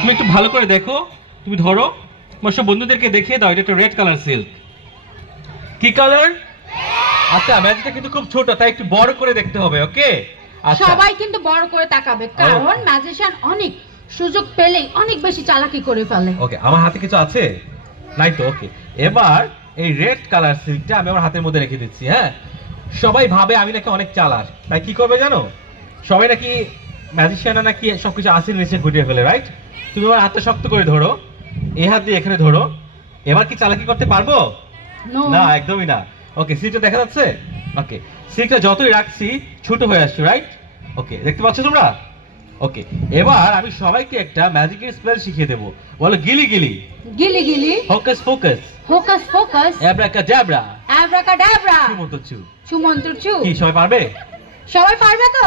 তুমি একটু ভালো করে দেখো, তুমি ধরো, তোমার সব বন্ধুদেরকে দেখিয়ে দাও, এটা একটা রেড কালার সিল্ক। কি কালার? আচ্ছা, ম্যাজিকটা কিন্তু খুব ছোট, তাই একটু বড় করে দেখতে হবে, ওকে? আচ্ছা, সবাই কিন্তু বড় করে তাকাবে, কারণ ম্যাজিশিয়ান অনেক সুযোগ পেলেই অনেক বেশি চালাকি করে ফেলে। ওকে, আমার হাতে কিছু আছে নাই তো? ওকে, এবার এই রেড কালার সিল্কটা আমি আমার হাতের মধ্যে রেখে দিচ্ছি। হ্যাঁ, সবাই ভাবে আমি নাকি অনেক চালাক, তাই কি করবে জানো? সবাই নাকি ম্যাজিশিয়ানরা নাকি সবকিছু আসির নিচে গুটিয়ে ফেলে, রাইট? তুমি আমার হাতটা শক্ত করে ধরো, এই হাত দিয়ে এখানে ধরো। এবার কি চালাকি করতে পারবো? No. না, একদমই না। ওকে, সিটটা দেখা যাচ্ছে? ওকে, সিটটা যতই রাখছি ছোট হয়ে আসছে, রাইট? ওকে, দেখতে পাচ্ছ তোমরা? ওকে, এবার আমি সবাইকে একটা ম্যাজিকের স্পেল শিখিয়ে দেবো। বলো গিলি গিলি, গিলি গিলি, হোকাস focus, hocus focus, abracadabra, abracadabra, ছুমন্তছু। ছুমন্ত্র ছু। কি সবাই পারবে? সবাই পারবে তো?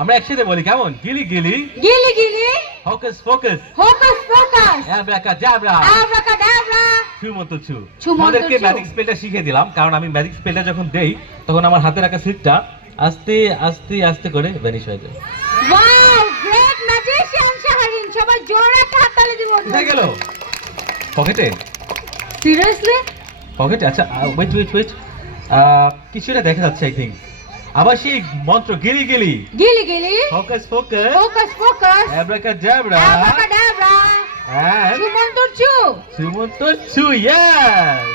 আমরা একসাথে বলি, কেমন? গিলি গিলি, গিলি গিলি, হোকাস focus, hocus focus, abracadabra, abracadabra, ছুমন্তছু। ছুমন্তছু। তোমাদেরকে ম্যাজিক স্পেলটা শিখিয়ে দিলাম, কারণ আমি ম্যাজিক স্পেলটা যখন দেই তখন আমার হাতে রাখা সিটটা আস্তে আস্তে আস্তে করে ভ্যানিশ হয়ে যায়। ওয়াও, গ্রেট ম্যাজিশিয়ান শাহরিন, সবাই জোরে একটা হাততালি দিব। কোথায় গেল? পকেটে? সিরিয়াসলি? পকেটে? আচ্ছা, ওয়েট ওয়েট ওয়েট, কিছুটা দেখা যাচ্ছে, আই থিঙ্ক। আবার সেই মন্ত্র গিলি গিলি, গিলি গিলি, focus focus, hocus focus, abracadabra, abracadabra, and ছুমন্ত্র ছু। ছুমন্তছু। Yes,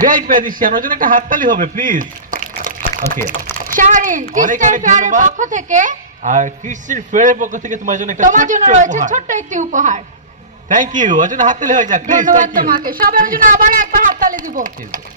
great magician. ওর জন্য একটা হাততালি হবে প্লিজ। ওকে, শাহরিন, অনেক ক্রিস্টাল অনেক ফেয়ারের ধন্যবাদ। পক্ষ থেকে আর ক্রিস্টির ফেয়ারের পক্ষ থেকে তোমার জন্য একটা তোমার জন্য রয়েছে ছোট্ট একটি উপহার। Thank you. ওর জন্য হাততালি হয়ে যাক প্লিজ। ধন্যবাদ থ্যাংক ইউ। তোমাকে। সবার জন্য আবার একবার হাততালি দিব। ঠিক আছে।